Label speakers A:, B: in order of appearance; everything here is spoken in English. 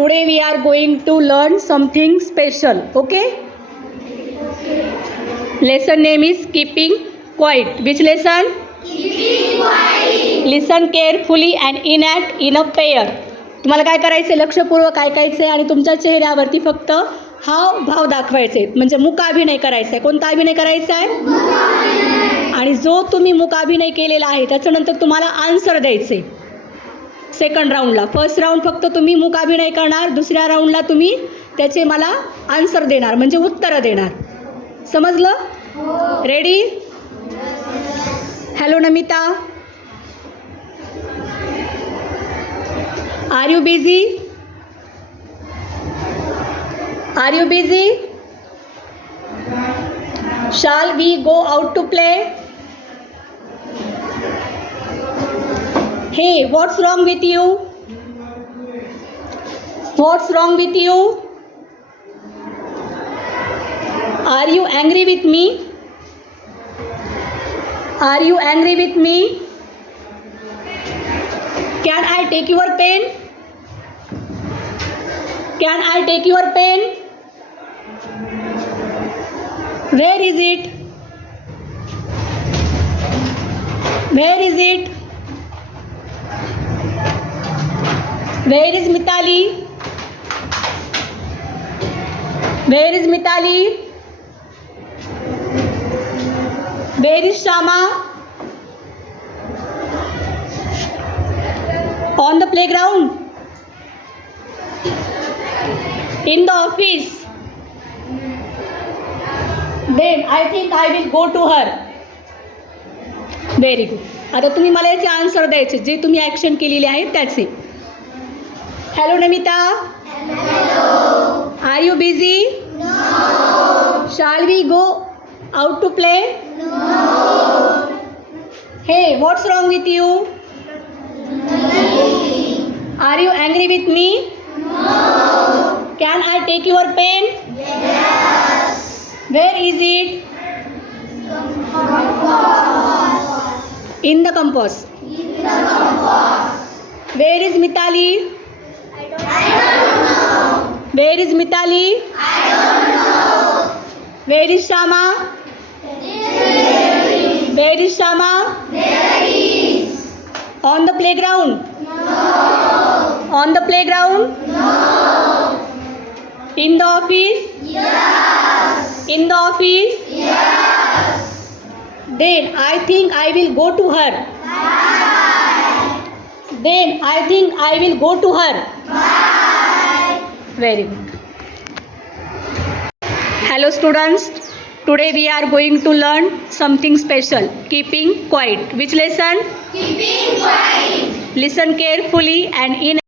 A: Today we are going to learn something special. Okay? Lesson name is keeping quiet. Which lesson? Listen carefully and enact in a pair. तुम्हाला काय करायचं आहे लक्षपूर्वक ऐकायचं आहे आणि तुमच्या चेहऱ्यावरती फक्त हाव भाव दाखवायचे म्हणजे मुकाभिनय करायचा आहे कोणता अभिनय करायचा आहे आणि जो तुम्ही मुकाभिनय केलेला आहे त्याच्यानंतर तुम्हाला आन्सर द्यायचे सेकंड राऊंडला फर्स्ट राऊंड फक्त तुम्ही मुकाभिनय करणार दुसऱ्या राऊंडला तुम्ही त्याचे मला आन्सर देणार म्हणजे उत्तरं देणार. समजलं? Ready hello Namita are you busy are you busy shall we go out to play Hey, what's wrong with you? What's wrong with you? Are you angry with me? Are you angry with me? Can I take your pain? Can I take your pain? Where is it? Where is it? Where is Mitali where is Mitali where is Shyama on the playground. In the office. Then i think i will go to her. Very good आता तुम्ही मला याचे answer द्यायचे. जे तुम्ही action केलेले आहेत त्याचे Hello, Namita. Hello. Are you busy? No. Shall we go out to play? No. Hey, what's wrong with you? Nothing. Are you angry with me? No. Can I take your pen? Yes. Where is it? In the compost. In the compost. Where is Mitali? I don't know. Where is Mitali? I don't know. Where is Shama? Where is Shama? There is. On the playground? No. On the playground? No. In the office? Yes. In the office? Yes. Then I think I will go to her. Bye. Then I think I will go to her. Very good. Hello students. Today we are going to learn something special. Keeping quiet. Which lesson? Keeping quiet. Listen carefully and in